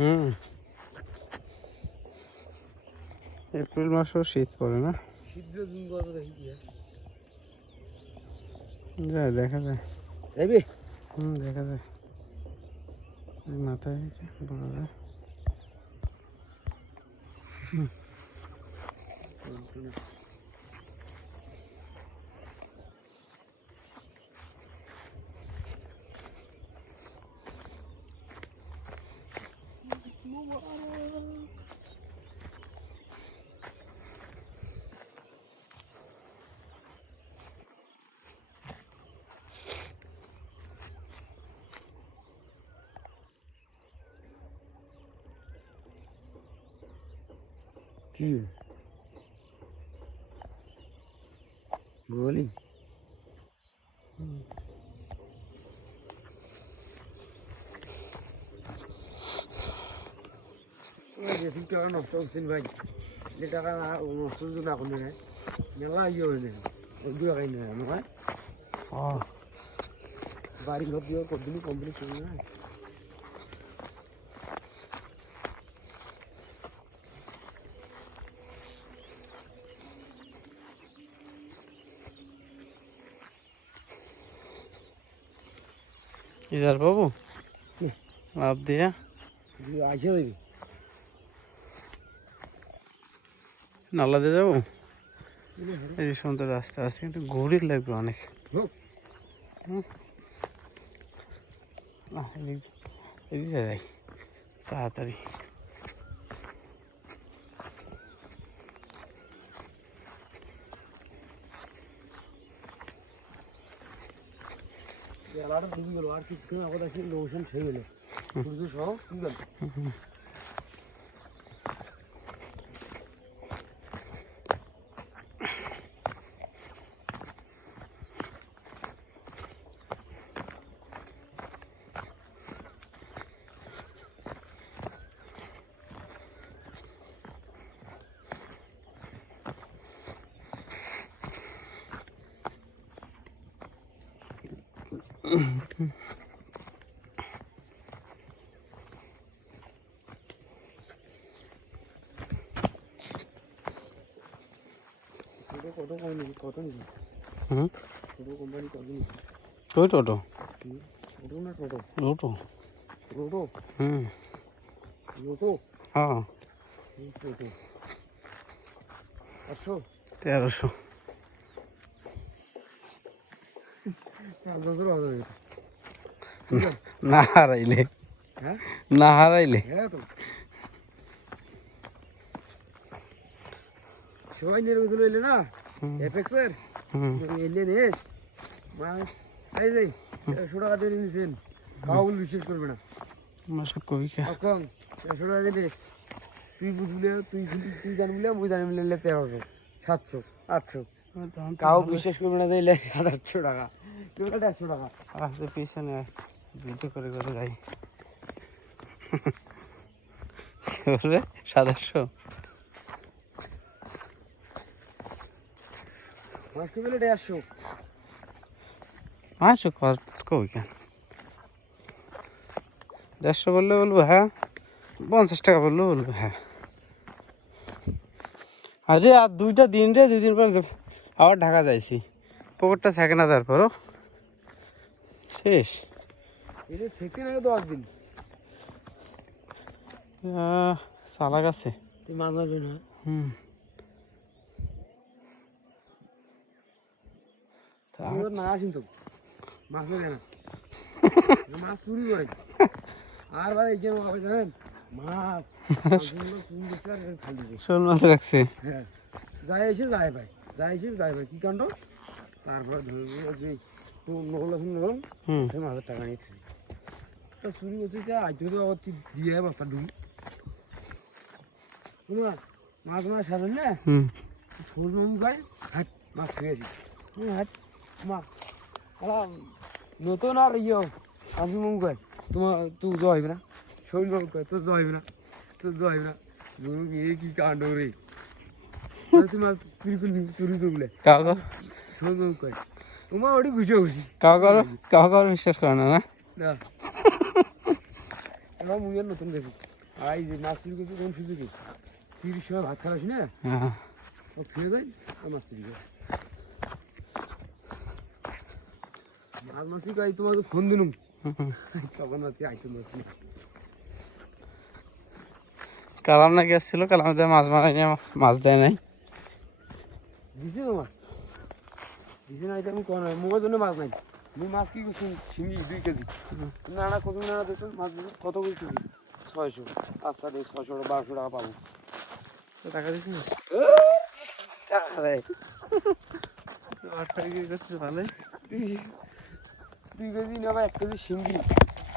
হুম, April মাসেও শীত পড়ে না? শীঘ্র জুন কত দেখি কি যায়, দেখা যায়। যাইবে দেখা যায়। এই মাথায় হয়েছে বলা যায়। কি বলি টাকা নষ্ট করছেন ভাই, যে টাকা নষ্ট না করলে মেলা ইয়ে হয়ে যায়, দু টাকাই নেই নয় বাড়ি ঘর দিয়ে কতদিনই কমপ্লিট করবে না। ইদার বাবু লাভ দিয়া আসে দেবি নালা দিয়ে যাবো। এই যে সুন্দর রাস্তা আছে, কিন্তু ঘুরির লাগবে অনেক। এদিকে যাই তাড়াতাড়ি। বেলাটা ডুবে গেল, আর কিছুক্ষণ আবার আসি লোশন সেই গেল সূর্য সহ কি গেল। কত কোম্পানি কত নিবি? কত কোম্পানি কত নিবি? ওই টোটো টোটো না টোটো টোটো টোটো হুম টোটো হ্যাঁ টোটো 800 1300 না হারাইলে। হ্যাঁ না হারাইলে হ্যাঁ তো সবাই নির্বাচন হইলে না এফেক্সের এলিয়েন এস এই যে 100 টাকা দিয়ে নিয়েছেন, খাওয়া বলে বিশ্বাস করবে না। মাসে কবি খা কম 100 টাকা দিয়ে নিস, তুই বুঝলে তুই জানবি মুই জানবি 1300 700 800 কাউ বিশ্বাস করবে না, দিলে 700 টাকা কেউ 100 টাকা আসতে পিছনে ভিডিও করে করে যাই। বলবে 700 মাসকে বেলে 150 আসো কর কবি কেন 150 বললে বলবো হ্যাঁ, 50 টাকা বললেও বলবো হ্যাঁ। আরে আর 2টা দিন রে, 2 দিন পর আবার ঢাকা যাইছি, পকেটটা থাকে না, তারপরও শেষ। এলে থেকে নাকি 10 দিন চালাক আছে। তুই মাছ মারবি না? না আসিন তো মাছ নেবে না, মাছ চুরি করে। আর ভাই এই হবে জানেন মাছ শোল মাছ রাখছে। হ্যাঁ যাই এসে যায় ভাই, যাই এসে যায় ভাই কি কাণ্ড। তারপরে ধরবো যে নরম সেই মাছের টাকা নিয়ে তা চুরি করছে, আজ তো দিয়ে বস্তা ঢুল তোমার মাছ মাছ সাজান না ছোট মামু খায় হাট মাছ খেয়ে আসি হাট মা নতুন আর ইয়ে আজু মামু খায় তোমার তুই জয় হইবে না, শরীর বাবু কয় তোর জয় হইবে না, তোর জয় হইবে না। এ কি কাণ্ড রে, তুই মাছ চুরি করবলে শরীর বাবু কয় তোমার ওটি ঘুষে ঘুষি কাউ বিশ্বাস করে না না। না এবার মুই আর নতুন গেছি আর এই যে মাছ চুরি করছে কোন সুযোগে চুরির সময় ভাত খাওয়াস না হ্যাঁ ও থুয়ে দেয় আর মাছ চুরি করে মাছ মাছি কই তোমাকে ফোন দিনুম তখন মাছি আইটেম মাছ কালাম নাকি আসছিল কালামতে মাছ মারাই নিয়ে মাছ দেয় নাই দিছে তো মাছ দিছে না এটা আমি কোন মোবাইল জন্য মাছ নাই মুই মাছ কি করছি শিঙি 2 কেজি নানা কত নানা দিত মাছ দিত কত করে কেজি 600 আচ্ছা দে 600 1200 টাকা পাবো টাকা দিচ্ছি আরে আটটা কি করছিস ভালোই 2 কেজি নেবা 1 কেজি শিঙি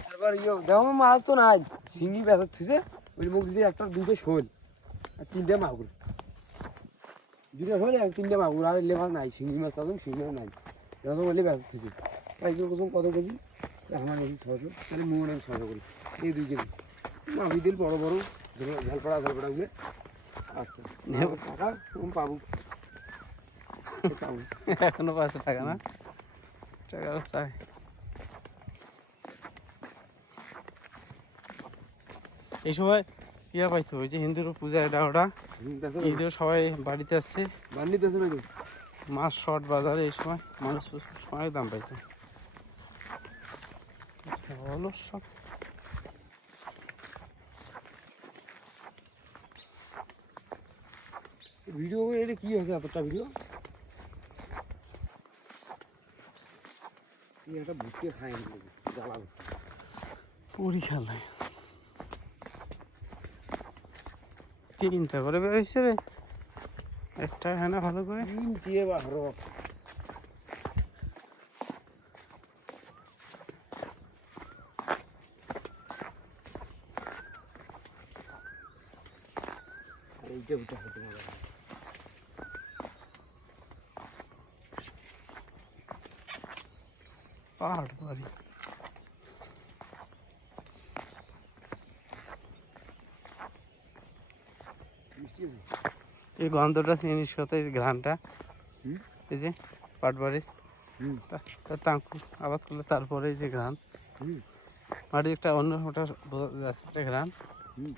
তারপর দেখো মাছ তো নাই শিঙি বেচা থুইছে ওই মুখ দিয়ে একটা দুটো শোল আর 3টে মাগুর 2টা শোল আর 3টে মাগুর আর লেবার নাই শিঙি মাছ আছে শিঙি মাছ নাই দেখো বলে বেচা থুইছে তাই কত কেজি আমার বলছি 600 তাহলে মোড় 600 করি এই 2 কেজি মাগি দিল বড় বড় ঝালপড়া উঠে আচ্ছা টাকা কম পাবো এখনো 500 টাকা না টাকা চাই এই সময় ইয়া পাইতো ওই যে হিন্দুর পূজা এটা ওটা ঈদেও সবাই বাড়িতে আসছে বান্ডিতে আছে নাকি মাছ শর্ট বাজারে এই সময় মানুষ অনেক দাম পাইতো হলো সব ভিডিও এটা কি হয়েছে এতটা ভিডিও এটা ভুট্টে খায় জ্বালা পুরি খেলায় 3টা করে বেরোইছে রে একটা হয় না ভালো করে 3টে বারো এইটা ভুট্টা খেতে মজা পাহাড় বাড়ি মিষ্টি আছে এই গন্ধটা জিনিস কথা এই ঘ্রাণটা হুম এই যে পাটবাড়ির হুম তাঙ্কু আবাদ করলে তারপরে এই যে ঘ্রাণ হুম মাটির একটা অন্য ওটা বোঝা যাচ্ছে একটা ঘ্রাণ হুম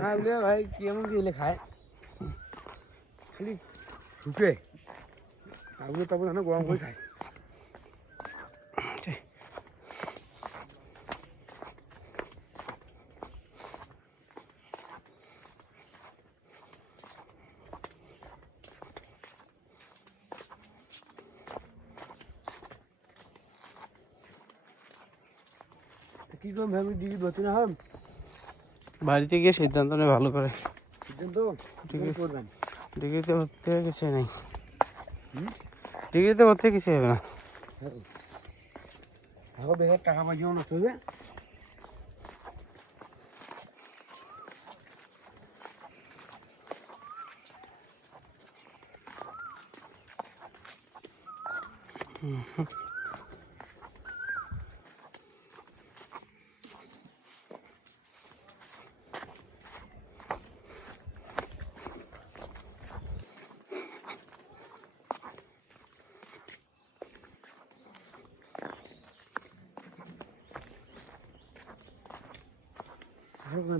তাহলে ভাই কেমন গেলে খায় খালি শুকে তারপরে না গরম করে খায় কি করুন ভাবি দিদি বলতে না হন বাড়িতে গিয়ে সিদ্ধান্ত নেই ভালো করে সিদ্ধান্ত ঠিক করবেন ডিগ্রিতে ভর্তি হয়ে কিছু নেই হুম ডিগ্রিতে ভর্তি হয়ে কিছু হবে না এখন বেকার টাকা পয়সাও নষ্ট হবে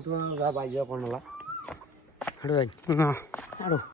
তোমার বাইরে কোনলা হাঁটো যাই না হাঁটো